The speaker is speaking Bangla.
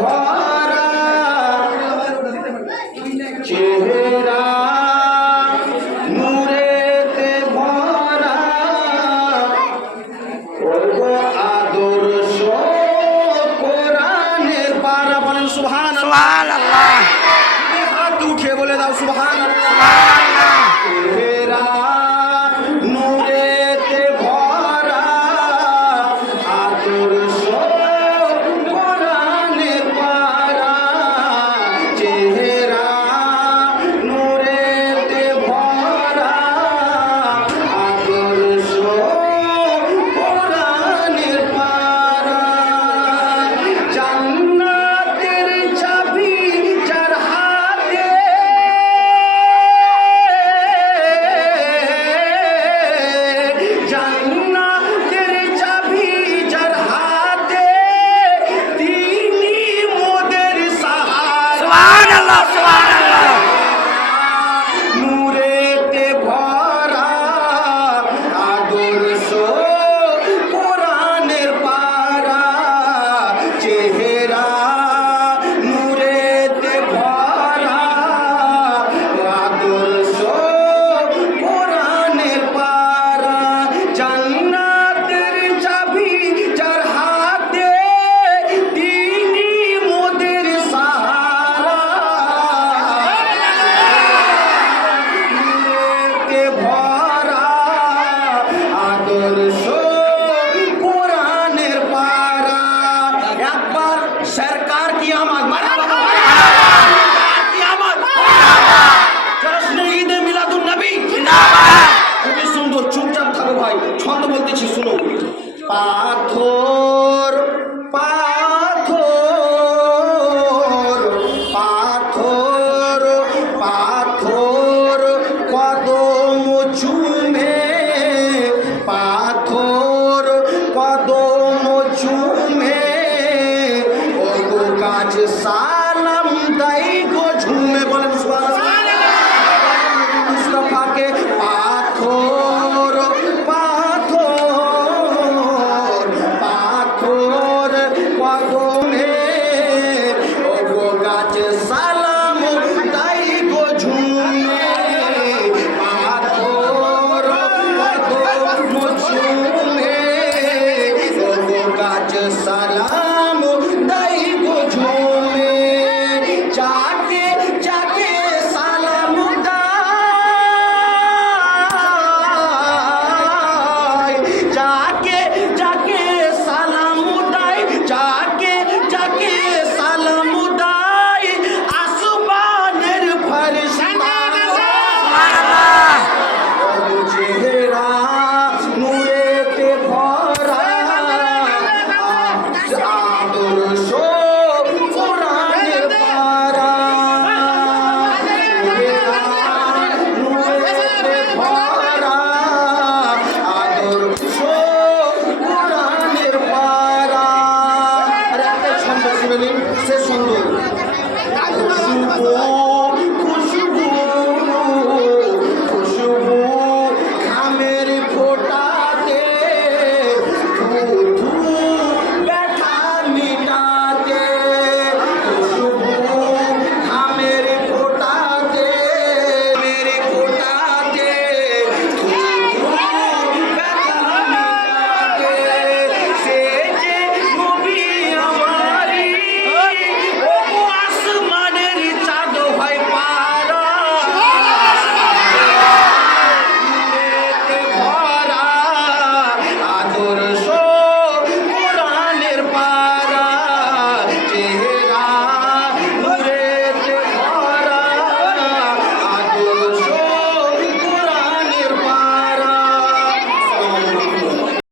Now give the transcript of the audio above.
ভরা চেহারা নূরেতে ভরা। ওর আদর্শ কোরআনে পারা বলেন সুবহান আল্লাহ হাত উঠিয়ে বলে দাও সুবহান আল্লাহ পাথর পাথর পাথর পাথর কদম চুমে পাথর কদম চুমে ও কাজ সা Paco. সে সুন্দর।